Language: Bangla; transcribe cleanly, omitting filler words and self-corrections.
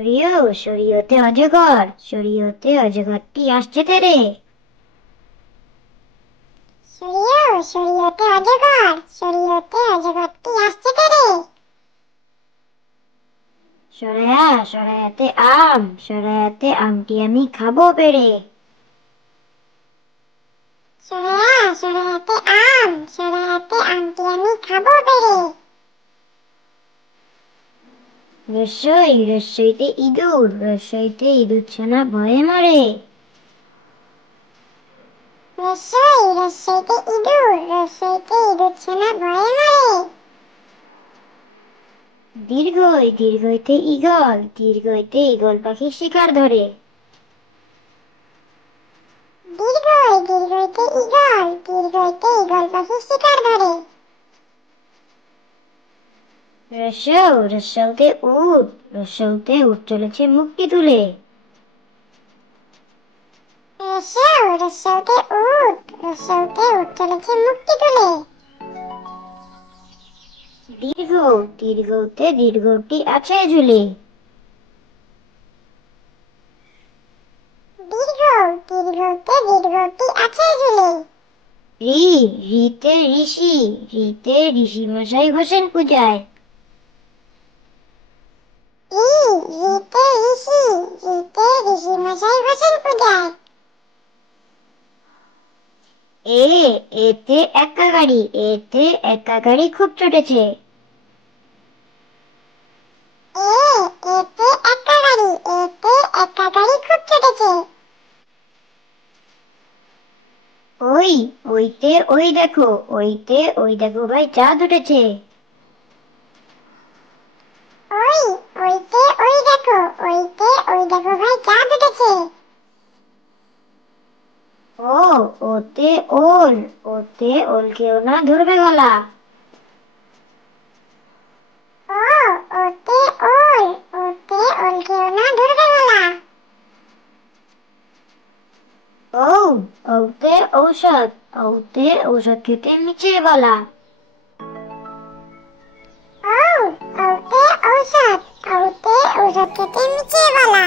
সরিয়ে সরিয়েতে অজগর, সরিয়েতে অজগরটি আসছে তেরে। সরিয়ে সরিয়েতে অজগর, সরিয়েতে অজগরটি আসছে তেরে। সরায়া সরায়াতে আম, সরায়াতে আমটি আমি খাবো পেরে। সরায়া সরায়াতে আম, সরায়াতে আমটি আমি খাবো পেরে। রসই রসইতে ইঁদুর, রসইতে ইঁদুর ছানা ভয়ে মরে। রসই রসইতে ইঁদুর, রসইতে ইঁদুর ছানা ভয়ে মরে। দীর্ঘই দীর্ঘইতে ঈগল, দীর্ঘইতে ঈগল পাখি শিকার ধরে। দীর্ঘই দীর্ঘইতে ঈগল, দীর্ঘইতে ঈগল পাখি শিকার ধরে। রসৌ রসৌতে উট, রসৌতে উট চলেছে মুক্তি তুলে। রসৌ রসৌতে উট, রসৌতে উট চলেছে মুক্তি তুলে। দীর্ঘ দীর্ঘতে দীর্ঘটি আছে ঝুলে। দীর্ঘ দীর্ঘতে দীর্ঘটি আছে ঝুলে। রি রিতে ঋষি, রিতে ঋষি মশাই বসেন পূজায়। রি রিতে ঋষি, রিতে ঋষি মশাই বসেন পূজায়। এ এতে একা গাড়ি, এতে একা গাড়ি খুব চটেছে। এ এতে একা গাড়ি, এতে একা গাড়ি খুব চটেছে। ওই ওইতে ওই দেখো, ওইতে ওই দেখো ভাই চাঁদ উঠেছে। ওই ওইতে ওই দেখো, ওইতে ওই দেখো ভাই চাঁদ উঠেছে। ও ওতে ওল, ওতে ওল কেউ না ধরবে গলা। ও ওতে ওল, ওতে ওল কেউ না ধরবে গলা। ও ওতে ঔষধ, ওতে ঔষধ খেতে মিছিয়ে বলা। ও ওতে ঔষধ, ওতে ঔষধ খেতে মিছিয়ে বলা।